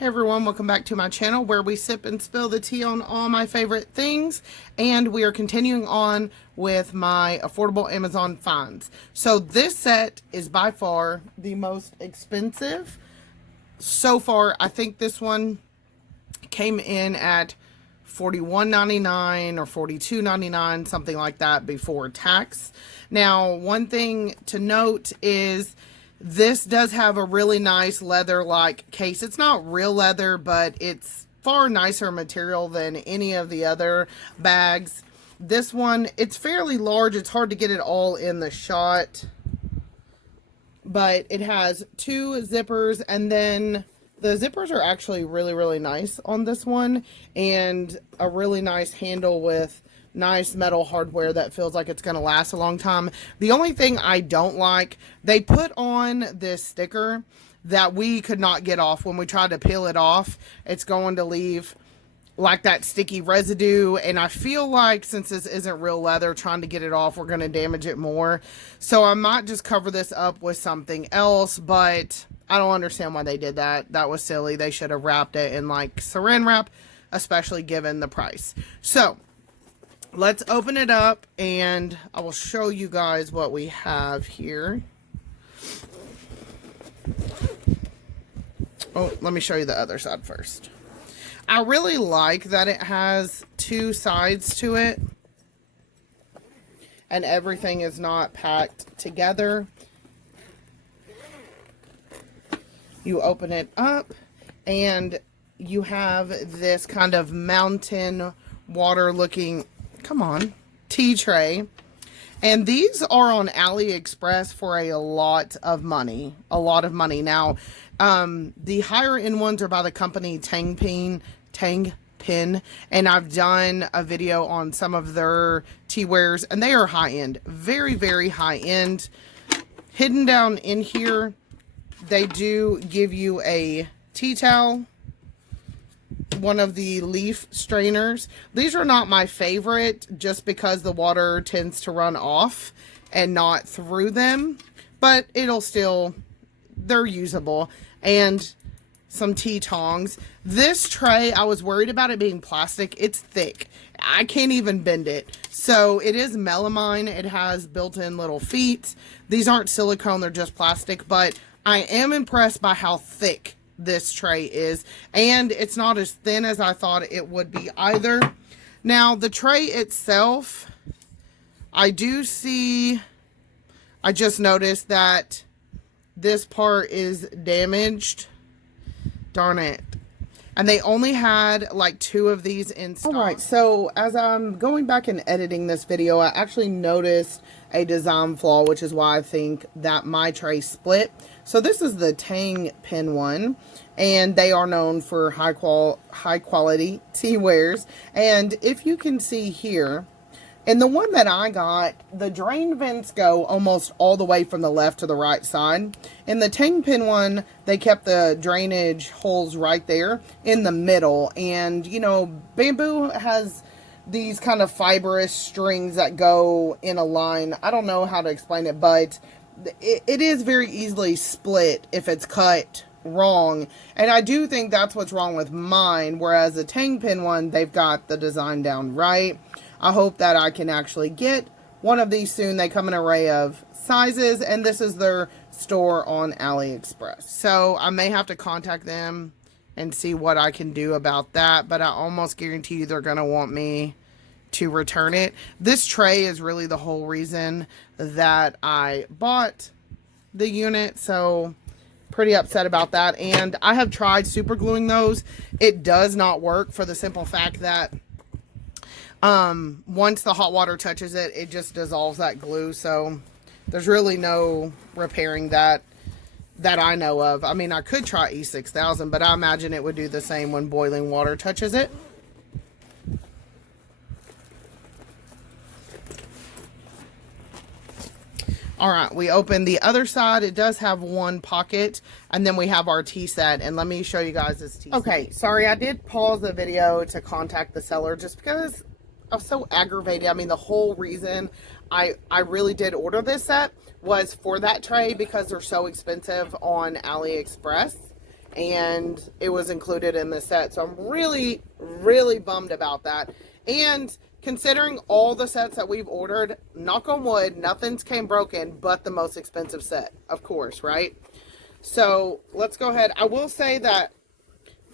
Hey everyone, welcome back to my channel where we sip and spill the tea on all my favorite things, and we are continuing on with my affordable Amazon finds. So this set is by far the most expensive so far. I think this one came in at $41.99 or $42.99, something like that before tax. Now, one thing to note is this does have a really nice leather-like case. It's not real leather, but it's far nicer material than any of the other bags. This one, it's fairly large. It's hard to get it all in the shot. But it has two zippers, and then the zippers are actually really, really nice on this one. And a really nice handle with nice metal hardware that feels like it's going to last a long time. The only thing I don't like, they put on this sticker that we could not get off. When we tried to peel it off, it's going to leave like that sticky residue, and I feel like since this isn't real leather, trying to get it off, we're going to damage it more. So I might just cover this up with something else, but I don't understand why they did that. That was silly. They should have wrapped it in like saran wrap, especially given the price. So let's open it up and I will show you guys what we have here. Oh, let me show you the other side first. I really like that it has two sides to it and everything is not packed together. You open it up and you have this kind of mountain water looking, come on, tea tray. And these are on AliExpress for a lot of money. Now, the higher end ones are by the company TANGPIN, and I've done a video on some of their tea wares, and they are high end, very, very high end. Hidden down in here, they do give you a tea towel, one of the leaf strainers. These are not my favorite just because the water tends to run off and not through them, but it'll still, they're usable. And some tea tongs. This tray, I was worried about it being plastic. It's thick. I can't even bend it. So it is melamine. It has built-in little feet. These aren't silicone, they're just plastic, but I am impressed by how thick this tray is, and it's not as thin as I thought it would be either. Now the tray itself, I do see, I just noticed that this part is damaged. Darn it. And they only had like 2 of these in stock. Alright, so as I'm going back and editing this video, I actually noticed a design flaw, which is why I think that my tray split. So this is the TANGPIN one, and they are known for high quality tea wares. And if you can see here, in the one that I got, the drain vents go almost all the way from the left to the right side. In the TANGPIN one, they kept the drainage holes right there in the middle. And, you know, bamboo has these kind of fibrous strings that go in a line. I don't know how to explain it, but it is very easily split if it's cut wrong. And I do think that's what's wrong with mine, whereas the TANGPIN one, they've got the design down right. I hope that I can actually get one of these soon. They come in an array of sizes, and this is their store on AliExpress. So I may have to contact them and see what I can do about that, but I almost guarantee you they're going to want me to return it. This tray is really the whole reason that I bought the unit, so pretty upset about that. And I have tried super gluing those. It does not work for the simple fact that once the hot water touches it, it just dissolves that glue. So there's really no repairing that I know of. I mean, I could try E6000, but I imagine it would do the same when boiling water touches it. All right, we open the other side. It does have one pocket, and then we have our tea set, and let me show you guys this tea set. Okay, sorry, I did pause the video to contact the seller just because I was so aggravated. I mean, the whole reason I really did order this set was for that tray because they're so expensive on AliExpress. and it was included in the set. So I'm really, really bummed about that. And considering all the sets that we've ordered, knock on wood, nothing's came broken but the most expensive set, of course, right? So let's go ahead. I will say that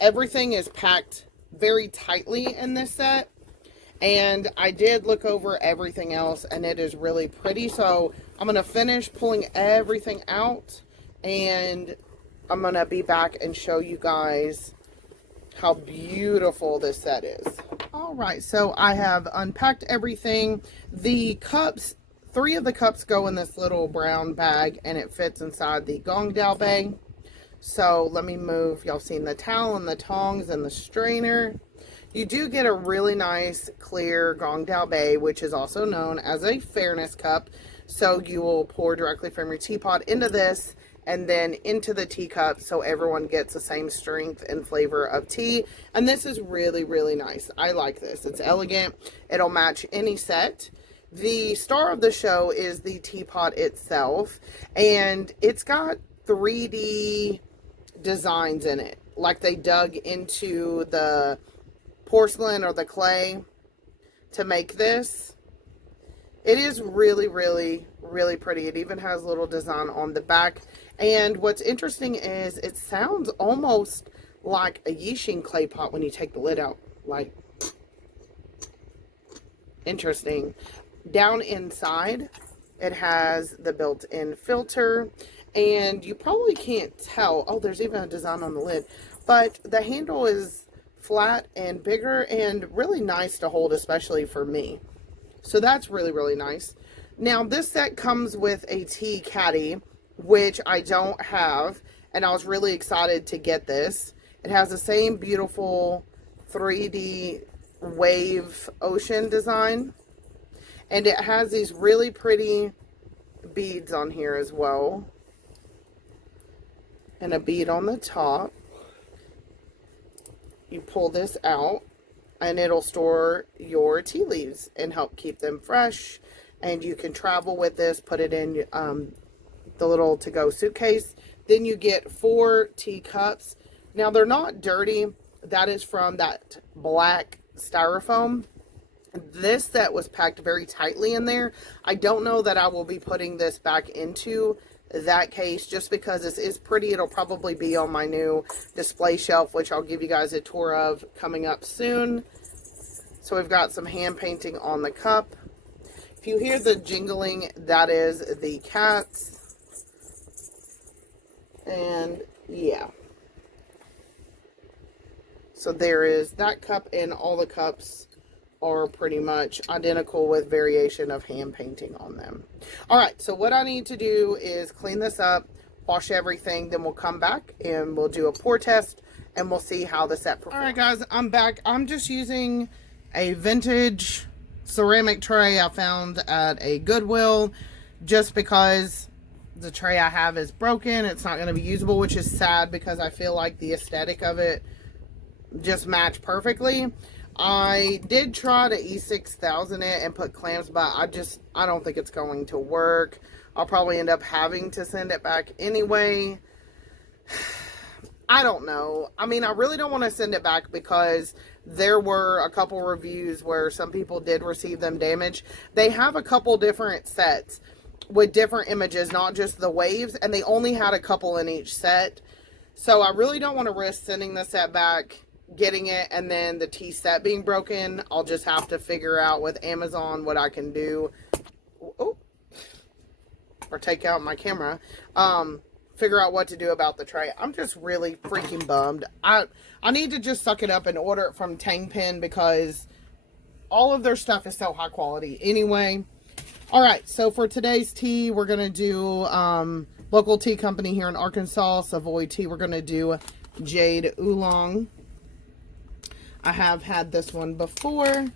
everything is packed very tightly in this set. And I did look over everything else, and it is really pretty. So I'm going to finish pulling everything out, and I'm going to be back and show you guys how beautiful this set is. All right, so I have unpacked everything. The cups, 3 of the cups go in this little brown bag, and it fits inside the Gong bag. So let me move. Y'all seen the towel and the tongs and the strainer. You do get a really nice clear Gong bag, which is also known as a fairness cup. So you will pour directly from your teapot into this and then into the teacup, so everyone gets the same strength and flavor of tea. And this is really, really nice. I like this. It's elegant. It'll match any set. The star of the show is the teapot itself, and it's got 3D designs in it, like they dug into the porcelain or the clay to make this. It is really, really, really pretty. It even has a little design on the back. And what's interesting is it sounds almost like a Yixing clay pot when you take the lid out. Like, interesting. Down inside, it has the built-in filter. And you probably can't tell. Oh, there's even a design on the lid. But the handle is flat and bigger and really nice to hold, especially for me. So that's really, really nice. Now, this set comes with a tea caddy, which I don't have, and I was really excited to get this. It has the same beautiful 3D wave ocean design, and it has these really pretty beads on here as well, and a bead on the top. You pull this out, and it'll store your tea leaves and help keep them fresh. And you can travel with this, put it in the little to-go suitcase. Then you get 4 teacups. Now, they're not dirty. That is from that black styrofoam. This set was packed very tightly in there. I don't know that I will be putting this back into that case, just because this is pretty. It'll probably be on my new display shelf, which I'll give you guys a tour of coming up soon. So we've got some hand painting on the cup. If you hear the jingling, that is the cats. And yeah, so there is that cup, and all the cups are pretty much identical with variation of hand painting on them. All right, so what I need to do is clean this up, wash everything, then we'll come back and we'll do a pour test, and we'll see how the set performs. All right, guys, I'm back. I'm just using a vintage ceramic tray I found at a Goodwill, just because the tray I have is broken. It's not going to be usable, which is sad because I feel like the aesthetic of it just matched perfectly. I did try to E6000 it and put clamps, but I don't think it's going to work. I'll probably end up having to send it back anyway. I don't know. I mean, I really don't want to send it back because there were a couple reviews where some people did receive them damaged. They have a couple different sets with different images, not just the waves, and they only had a couple in each set. So I really don't want to risk sending the set back, getting it, and then the tea set being broken. I'll just have to figure out with Amazon what I can do. Oh, or take out my camera. Figure out what to do about the tray. I'm just really freaking bummed. I need to just suck it up and order it from TANGPIN because all of their stuff is so high quality anyway. All right, so for today's tea, we're going to do local tea company here in Arkansas, Savoy tea. We're going to do Jade Oolong. I have had this one before.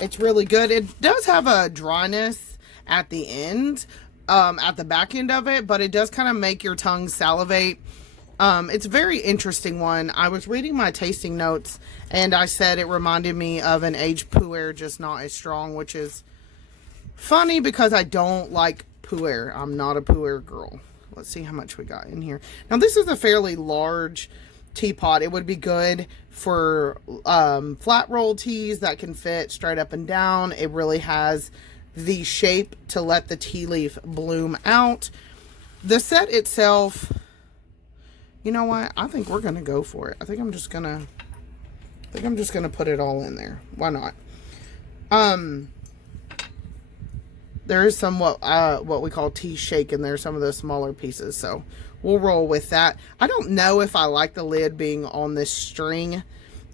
It's really good. It does have a dryness at the end, at the back end of it, but it does kind of make your tongue salivate. It's a very interesting one. I was reading my tasting notes, and I said it reminded me of an aged pu'er, just not as strong, which is funny because I don't like pu'er. I'm not a pu'er girl. Let's see how much we got in here. Now, this is a fairly large teapot. It would be good for flat roll teas that can fit straight up and down. It really has the shape to let the tea leaf bloom out. The set itself, you know what? I think we're gonna go for it. I think I'm just gonna put it all in there. Why not? There is some what we call tea shake in there, some of the smaller pieces, so we'll roll with that. I don't know if I like the lid being on this string.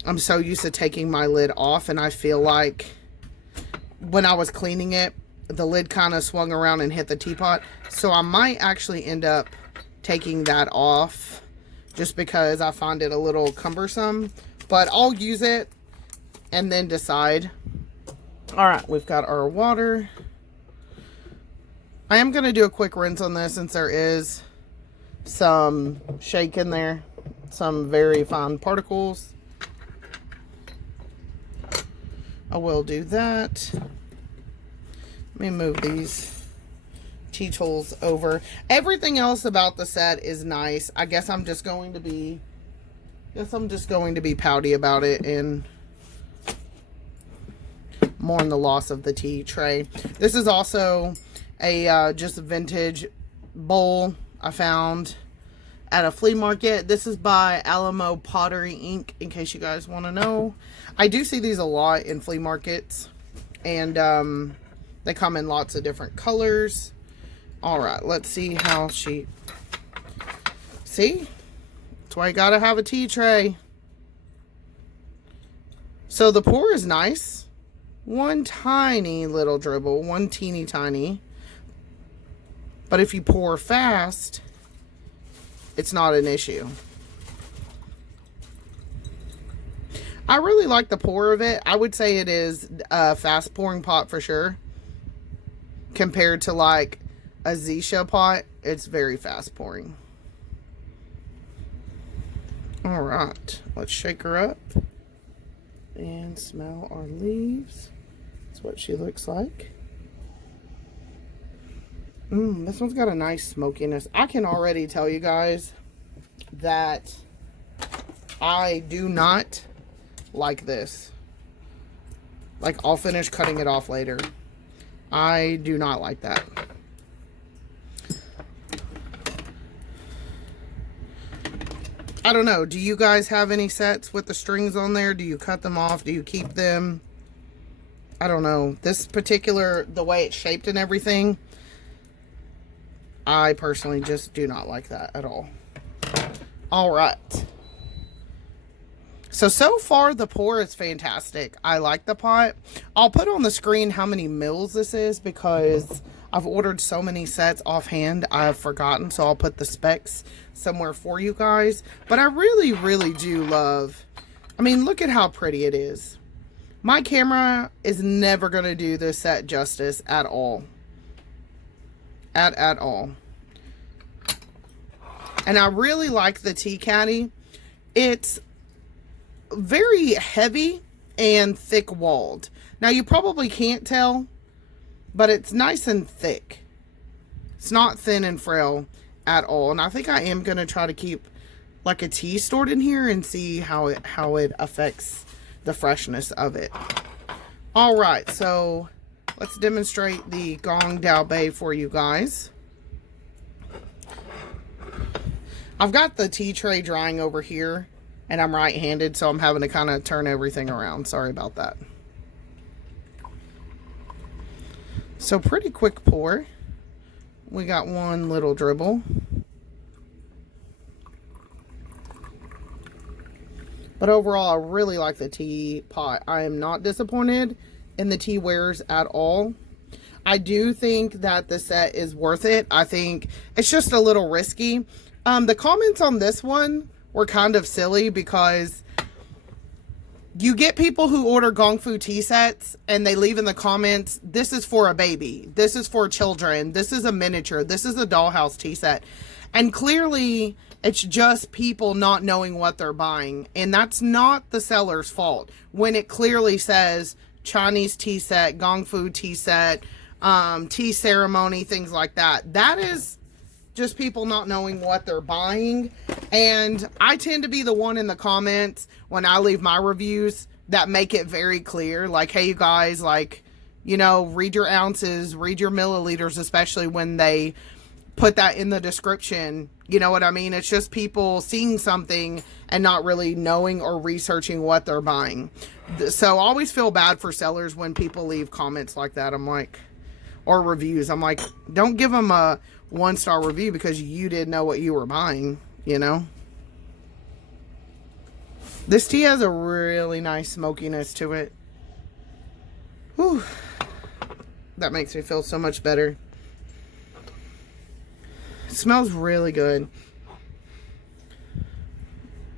I'm so used to taking my lid off, and I feel like when I was cleaning it, the lid kind of swung around and hit the teapot. So I might actually end up taking that off just because I find it a little cumbersome. But I'll use it and then decide. All right, we've got our water. I am going to do a quick rinse on this since there is some shake in there, some very fine particles. I will do that. Let me move these tea tools over. Everything else about the set is nice. I guess I'm just going to be pouty about it and mourn the loss of the tea tray. This is also a just a vintage bowl I found at a flea market. This is by Alamo Pottery Inc., in case you guys want to know. I do see these a lot in flea markets, and they come in lots of different colors. All right, let's see how she... See? That's why you gotta have a tea tray. So the pour is nice. One tiny little dribble, one teeny tiny. But if you pour fast, it's not an issue. I really like the pour of it. I would say it is a fast pouring pot for sure. Compared to like a Zisha pot, it's very fast pouring. All right, let's shake her up and smell our leaves. That's what she looks like. This one's got a nice smokiness. I can already tell you guys that I do not like this. Like, I'll finish cutting it off later. I do not like that. I don't know. Do you guys have any sets with the strings on there? Do you cut them off? Do you keep them? I don't know. This particular, the way it's shaped and everything, I personally just do not like that at all. All right. So far the pour is fantastic. I like the pot. I'll put on the screen how many mils this is because I've ordered so many sets offhand I've forgotten. So I'll put the specs somewhere for you guys. But I really, really do love, I mean, look at how pretty it is. My camera is never going to do this set justice at all. At all. And I really like the tea caddy. It's very heavy and thick walled. Now you probably can't tell, but it's nice and thick. It's not thin and frail at all. And I think I am going to try to keep like a tea stored in here and see how it affects the freshness of it. All right, so let's demonstrate the Gong Daobei for you guys. I've got the tea tray drying over here, and I'm right-handed, so I'm having to kind of turn everything around. Sorry about that. So pretty quick pour. We got one little dribble. But overall, I really like the teapot. I am not disappointed in the tea wares at all. I do think that the set is worth it. I think it's just a little risky. The comments on this one were kind of silly because you get people who order Gongfu tea sets and they leave in the comments, this is for a baby, this is for children, this is a miniature, this is a dollhouse tea set. And clearly it's just people not knowing what they're buying. And that's not the seller's fault when it clearly says Chinese tea set, Gongfu tea set, tea ceremony, things like that. That is just people not knowing what they're buying. And I tend to be the one in the comments when I leave my reviews that make it very clear. Like, hey, you guys, like, you know, read your ounces, read your milliliters, especially when they put that in the description. You know what I mean? It's just people seeing something and not really knowing or researching what they're buying. So I always feel bad for sellers when people leave comments like that. I'm like, or reviews. I'm like, don't give them a 1-star review because you didn't know what you were buying, you know? This tea has a really nice smokiness to it. Whew. That makes me feel so much better. It smells really good.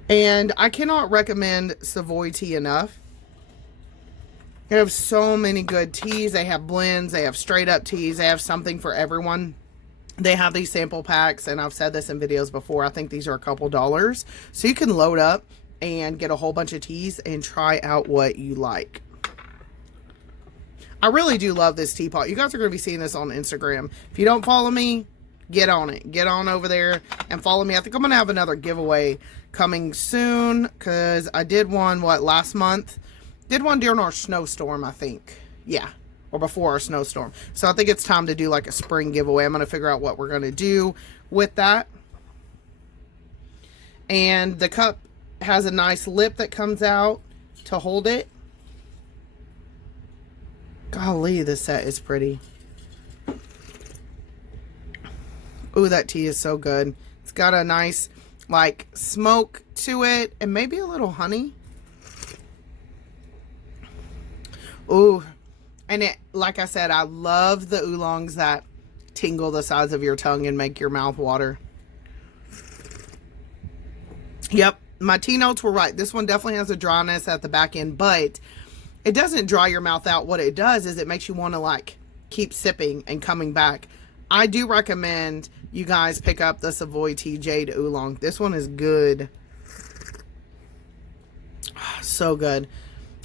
And I cannot recommend Savoy tea enough. They have so many good teas. They have blends. They have straight up teas. They have something for everyone. They have these sample packs, and I've said this in videos before. I think these are a couple dollars. So you can load up and get a whole bunch of teas and try out what you like. I really do love this teapot. You guys are going to be seeing this on Instagram. If you don't follow me, get on it. Get on over there and follow me. I think I'm going to have another giveaway coming soon because I did one, last month? Did one during our snowstorm, I think. Yeah, or before our snowstorm. So I think it's time to do like a spring giveaway. I'm going to figure out what we're going to do with that. And the cup has a nice lip that comes out to hold it. Golly, this set is pretty. Ooh, that tea is so good. It's got a nice, like, smoke to it and maybe a little honey. Ooh, and it, like I said, I love the oolongs that tingle the sides of your tongue and make your mouth water. Yep, my tea notes were right. This one definitely has a dryness at the back end, but it doesn't dry your mouth out. What it does is it makes you want to, like, keep sipping and coming back. I do recommend you guys pick up the Savoy Tea Jade Oolong. This one is good. So good.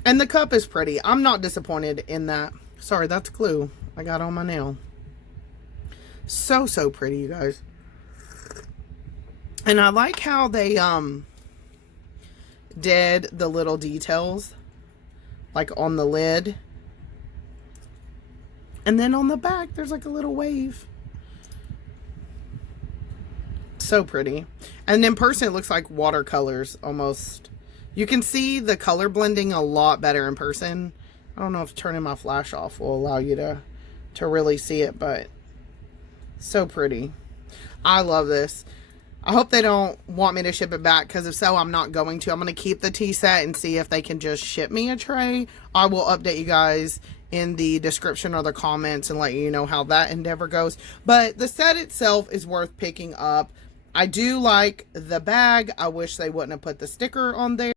And the cup is pretty. I'm not disappointed in that. Sorry, that's glue I got on my nail. So, so pretty, you guys. And I like how they did the little details, like on the lid. And then on the back, there's like a little wave. So pretty. And in person, it looks like watercolors almost. You can see the color blending a lot better in person. I don't know if turning my flash off will allow you to really see it, but so pretty. I love this. I hope they don't want me to ship it back, because if so, I'm not going to. I'm going to keep the tea set and see if they can just ship me a tray. I will update you guys in the description or the comments and let you know how that endeavor goes. But the set itself is worth picking up. I do like the bag. I wish they wouldn't have put the sticker on there.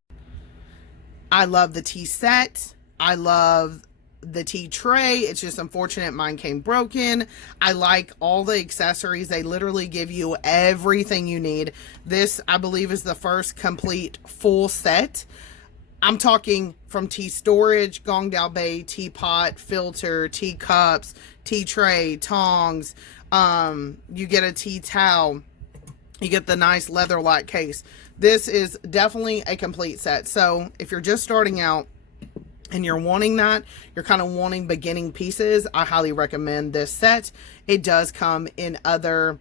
I love the tea set. I love the tea tray. It's just unfortunate mine came broken. I like all the accessories. They literally give you everything you need. This, I believe, is the first complete full set. I'm talking from tea storage, Gong Bay, teapot, filter, tea cups, tea tray, tongs. You get a tea towel. You get the nice leather light case. This is definitely a complete set. So if you're just starting out and you're wanting that, you're kind of wanting beginning pieces, I highly recommend this set. It does come in other,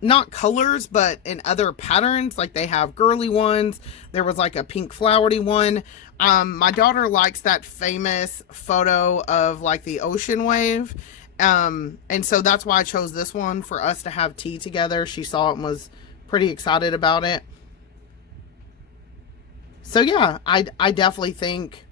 not colors, but in other patterns. Like they have girly ones. There was like a pink flowery one. My daughter likes that famous photo of like the ocean wave. And so that's why I chose this one for us to have tea together. She saw it and was pretty excited about it. So yeah, I definitely think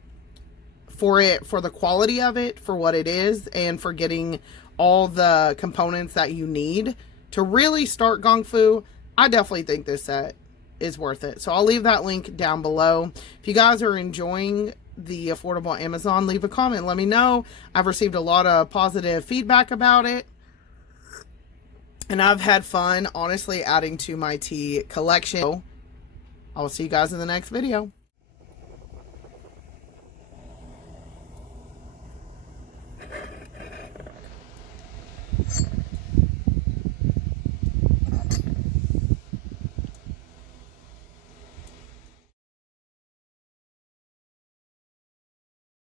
for the quality of it, for what it is, and for getting all the components that you need to really start Gongfu, I definitely think this set is worth it. So I'll leave that link down below. If you guys are enjoying the affordable Amazon, leave a comment, let me know. I've received a lot of positive feedback about it, and I've had fun honestly adding to my tea collection. I will see you guys in the next video.